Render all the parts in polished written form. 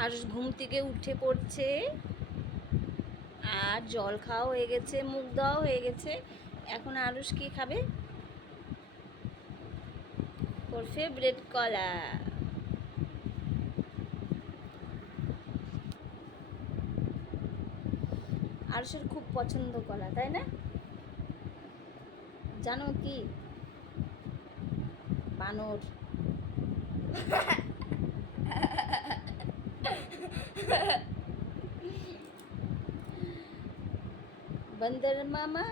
আর ঘুম থেকে উঠে পড়ছে, আর জল খাওয়া হয়ে গেছে, মুখ দেওয়া হয়ে গেছে। এখন আরুষ কি খাবে? ওর ফেভারিট কলা। আরুষের খুব পছন্দ কলা, তাই না? জানো কি? বানর। बंदर मामा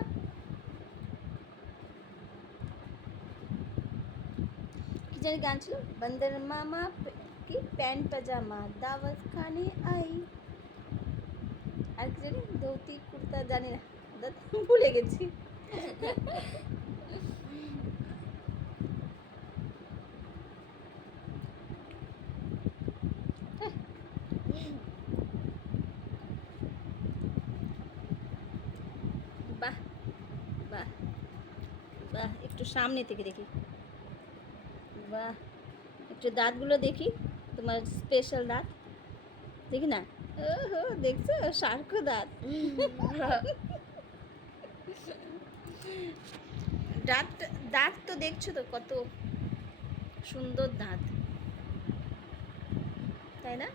কি জানি গান ছিল, बंदर मामा কি প্যান্ট পাজামা দাওয়াত খানে আই, আর কি জানি ধুতি কুর্তা, জানি না, ভুলে গেছি। বাহ বাহ বাহ, একটু সামনে থেকে দেখি। বাহ, একটু দাঁতগুলো দেখি, তোমার স্পেশাল দাঁত দেখি না। ওহো, দেখছো শার্কো দাঁত। দাঁত, দাঁত তো দেখছো তো কত সুন্দর দাঁত, তাই না?